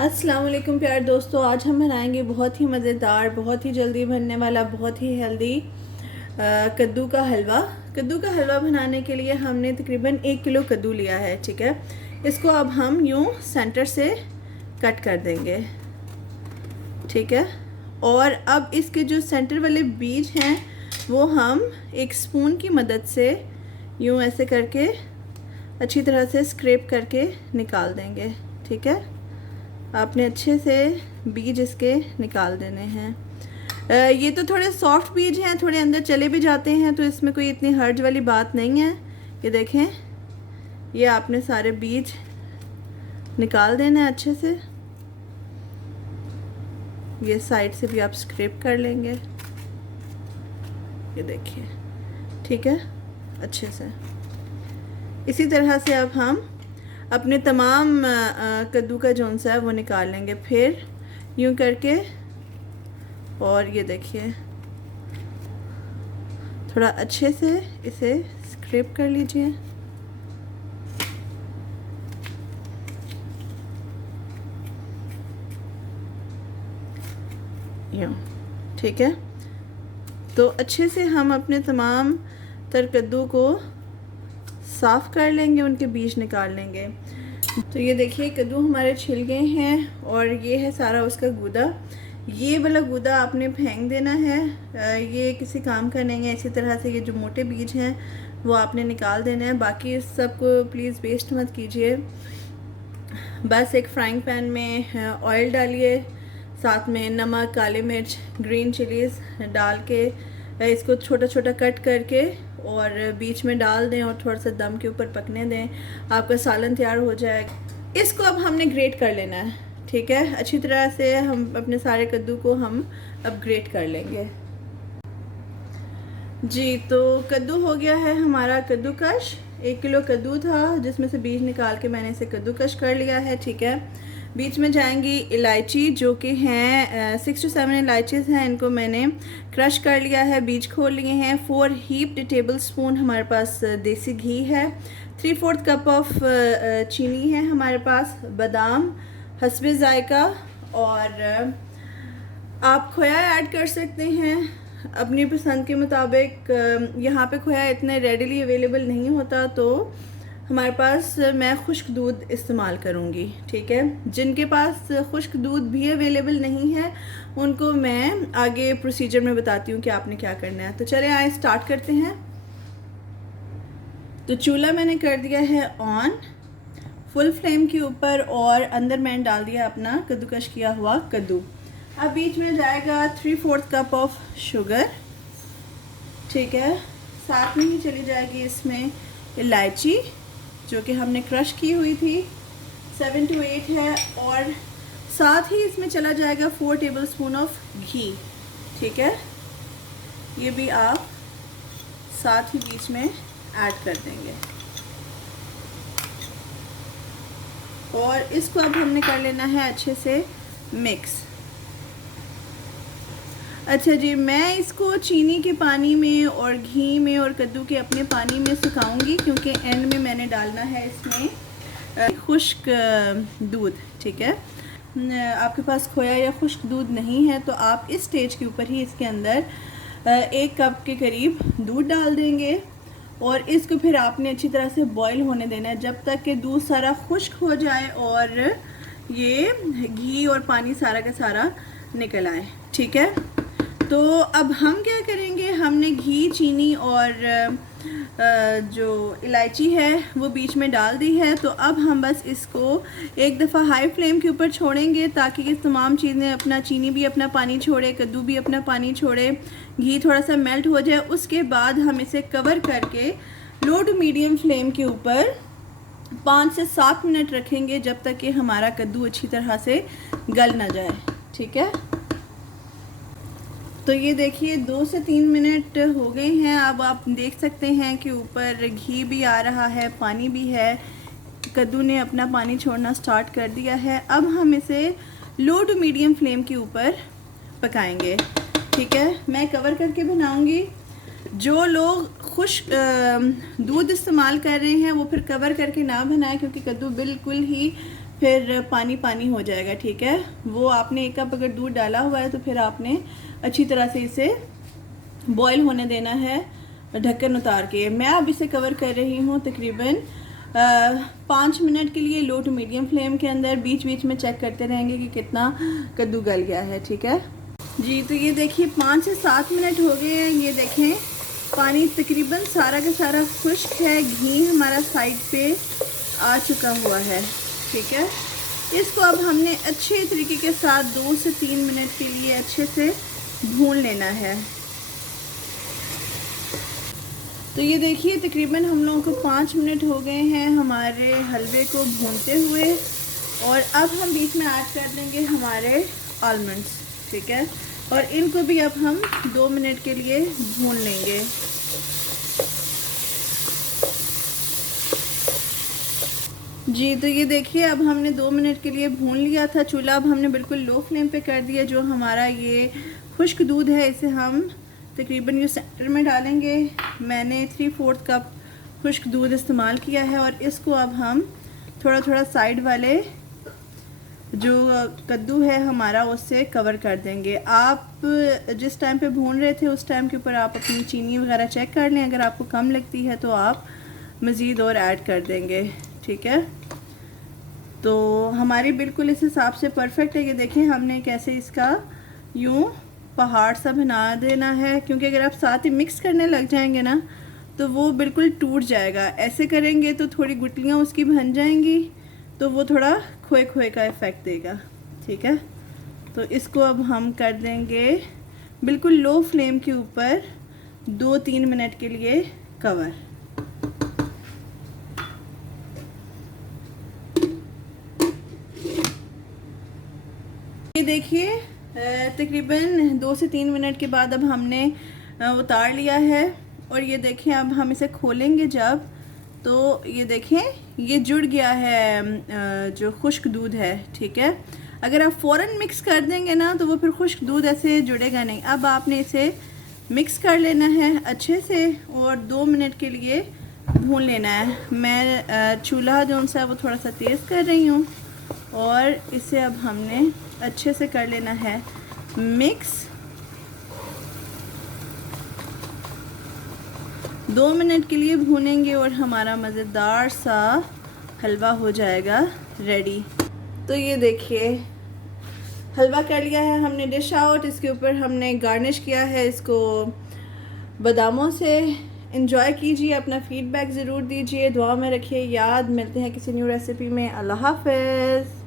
अस्सलाम वालेकुम प्यारे दोस्तों, आज हम बनाएंगे बहुत ही मज़ेदार, बहुत ही जल्दी बनने वाला, बहुत ही हेल्दी कद्दू का हलवा। कद्दू का हलवा बनाने के लिए हमने तकरीबन 1 किलो कद्दू लिया है। ठीक है, इसको अब हम यूँ सेंटर से कट कर देंगे। ठीक है, और अब इसके जो सेंटर वाले बीज हैं वो हम एक स्पून की मदद से यूँ ऐसे करके अच्छी तरह से स्क्रैप करके निकाल देंगे। ठीक है, आपने अच्छे से बीज इसके निकाल देने हैं। ये तो थोड़े सॉफ्ट बीज हैं, थोड़े अंदर चले भी जाते हैं, तो इसमें कोई इतनी हर्ज वाली बात नहीं है। ये देखें, ये आपने सारे बीज निकाल देना है अच्छे से। ये साइड से भी आप स्क्रैप कर लेंगे, ये देखिए। ठीक है, अच्छे से इसी तरह से अब हम अपने तमाम कद्दू का जौन सा है वो निकाल लेंगे, फिर यूं करके। और ये देखिए, थोड़ा अच्छे से इसे स्क्रैप कर लीजिए। यूं, ठीक है। तो अच्छे से हम अपने तमाम तर कद्दू को साफ़ कर लेंगे, उनके बीज निकाल लेंगे। तो ये देखिए, कद्दू हमारे छिल गए हैं और ये है सारा उसका गूदा। ये वाला गूदा आपने फेंक देना है, ये किसी काम का नहीं है। इसी तरह से ये जो मोटे बीज हैं वो आपने निकाल देना है। बाकी इस सब को प्लीज़ वेस्ट मत कीजिए। बस एक फ्राइंग पैन में ऑयल डालिए, साथ में नमक, काली मिर्च, ग्रीन चिलीज़ डाल के इसको छोटा छोटा कट करके और बीच में डाल दें और थोड़ा सा दम के ऊपर पकने दें। आपका सालन तैयार हो जाएगा। इसको अब हमने ग्रेट कर लेना है। ठीक है, अच्छी तरह से हम अपने सारे कद्दू को हम अब ग्रेट कर लेंगे। जी, तो कद्दू हो गया है हमारा कद्दूकश। 1 किलो कद्दू था जिसमें से बीज निकाल के मैंने इसे कद्दूकश कर लिया है। ठीक है, बीच में जाएंगी इलायची, जो कि हैं 6 से 7 इलायचीज़ हैं। इनको मैंने क्रश कर लिया है, बीज खोल लिए हैं। 4 हीप्ड टेबल स्पून हमारे पास देसी घी है। 3/4 कप ऑफ चीनी है हमारे पास। बादाम हस्बे जायका, और आप खोया ऐड कर सकते हैं अपनी पसंद के मुताबिक। यहाँ पे खोया इतने रेडिली अवेलेबल नहीं होता, तो हमारे पास मैं खुश्क दूध इस्तेमाल करूँगी। ठीक है, जिनके पास खुश्क दूध भी अवेलेबल नहीं है उनको मैं आगे प्रोसीजर में बताती हूँ कि आपने क्या करना है। तो चले आए स्टार्ट करते हैं। तो चूल्हा मैंने कर दिया है ऑन फुल फ्लेम के ऊपर, और अंदर मैंने डाल दिया अपना कद्दूकश किया हुआ कद्दू। अब बीच में जाएगा 3/4 कप ऑफ शुगर। ठीक है, साथ में ही चली जाएगी इसमें इलायची, जो कि हमने क्रश की हुई थी, 7 to 8 है। और साथ ही इसमें चला जाएगा 4 टेबलस्पून ऑफ घी। ठीक है, ये भी आप साथ ही बीच में ऐड कर देंगे। और इसको अब हमने कर लेना है अच्छे से मिक्स। अच्छा जी, मैं इसको चीनी के पानी में और घी में और कद्दू के अपने पानी में सुखाऊंगी, क्योंकि एंड में मैंने डालना है इसमें खुश्क दूध। ठीक है, आपके पास खोया या खुश्क दूध नहीं है तो आप इस स्टेज के ऊपर ही इसके अंदर 1 कप के करीब दूध डाल देंगे, और इसको फिर आपने अच्छी तरह से बॉईल होने देना है जब तक कि दूध सारा खुश्क हो जाए और ये घी और पानी सारा का सारा निकल आए। ठीक है, तो अब हम क्या करेंगे, हमने घी, चीनी और जो इलायची है वो बीच में डाल दी है। तो अब हम बस इसको एक दफ़ा हाई फ्लेम के ऊपर छोड़ेंगे, ताकि ये तमाम चीज़ें अपना, चीनी भी अपना पानी छोड़े, कद्दू भी अपना पानी छोड़े, घी थोड़ा सा मेल्ट हो जाए। उसके बाद हम इसे कवर करके लो टू मीडियम फ्लेम के ऊपर 5 से 7 मिनट रखेंगे, जब तक कि हमारा कद्दू अच्छी तरह से गल ना जाए। ठीक है, तो ये देखिए 2 से 3 मिनट हो गए हैं। अब आप देख सकते हैं कि ऊपर घी भी आ रहा है, पानी भी है, कद्दू ने अपना पानी छोड़ना स्टार्ट कर दिया है। अब हम इसे लो टू मीडियम फ्लेम के ऊपर पकाएंगे। ठीक है, मैं कवर करके बनाऊंगी। जो लोग खुश्क दूध इस्तेमाल कर रहे हैं वो फिर कवर करके ना बनाएं, क्योंकि कद्दू बिल्कुल ही फिर पानी पानी हो जाएगा, ठीक है। वो आपने 1 कप अगर दूध डाला हुआ है तो फिर आपने अच्छी तरह से इसे बॉईल होने देना है ढक्कन उतार के। मैं अब इसे कवर कर रही हूँ तकरीबन 5 मिनट के लिए लो टू मीडियम फ्लेम के अंदर। बीच बीच में चेक करते रहेंगे कि कितना कद्दू गल गया है, ठीक है जी। तो ये देखिए 5 से 7 मिनट हो गए हैं। ये देखें पानी तकरीबन सारा का सारा खुश्क है, घी हमारा साइड पे आ चुका हुआ है, ठीक है। इसको अब हमने अच्छे तरीके के साथ 2 से 3 मिनट के लिए अच्छे से भून लेना है। तो ये देखिए तकरीबन हम लोगों को 5 मिनट हो गए हैं हमारे हलवे को भूनते हुए। और अब हम बीच में ऐड कर देंगे हमारे आलमंड्स, ठीक है। और इनको भी अब हम 2 मिनट के लिए भून लेंगे। जी तो ये देखिए अब हमने 2 मिनट के लिए भून लिया था। चूल्हा अब हमने बिल्कुल लो फ्लेम पे कर दिया। जो हमारा ये खुश्क दूध है इसे हम तकरीबन ये सेंटर में डालेंगे। मैंने 3/4 कप खुश्क दूध इस्तेमाल किया है। और इसको अब हम थोड़ा थोड़ा साइड वाले जो कद्दू है हमारा उससे कवर कर देंगे। आप जिस टाइम पे भून रहे थे उस टाइम के ऊपर आप अपनी चीनी वगैरह चेक कर लें। अगर आपको कम लगती है तो आप मज़ीद और ऐड कर देंगे, ठीक है। तो हमारी बिल्कुल इस हिसाब से परफेक्ट है। ये देखें हमने कैसे इसका यूँ पहाड़ सा बना देना है, क्योंकि अगर आप साथ ही मिक्स करने लग जाएंगे ना तो वो बिल्कुल टूट जाएगा। ऐसे करेंगे तो थोड़ी गुटलियाँ उसकी बन जाएंगी, तो वो थोड़ा खोए खोए का इफ़ेक्ट देगा, ठीक है। तो इसको अब हम कर देंगे बिल्कुल लो फ्लेम के ऊपर 2-3 मिनट के लिए कवर। ये देखिए तकरीबन 2 से 3 मिनट के बाद अब हमने उतार लिया है। और ये देखें अब हम इसे खोलेंगे जब, तो ये देखें ये जुड़ गया है जो खुश्क दूध है, ठीक है। अगर आप फ़ौरन मिक्स कर देंगे ना तो वो फिर खुश्क दूध ऐसे जुड़ेगा नहीं। अब आपने इसे मिक्स कर लेना है अच्छे से और 2 मिनट के लिए भून लेना है। मैं चूल्हा जो सा वो थोड़ा सा तेज़ कर रही हूँ। और इसे अब हमने अच्छे से कर लेना है मिक्स। 2 मिनट के लिए भूनेंगे और हमारा मज़ेदार सा हलवा हो जाएगा रेडी। तो ये देखिए हलवा कर लिया है हमने डिश आउट। इसके ऊपर हमने गार्निश किया है इसको बादामों से। एंजॉय कीजिए, अपना फीडबैक ज़रूर दीजिए, दुआ में रखिए याद। मिलते हैं किसी न्यू रेसिपी में। अल्लाह हाफ़िज़।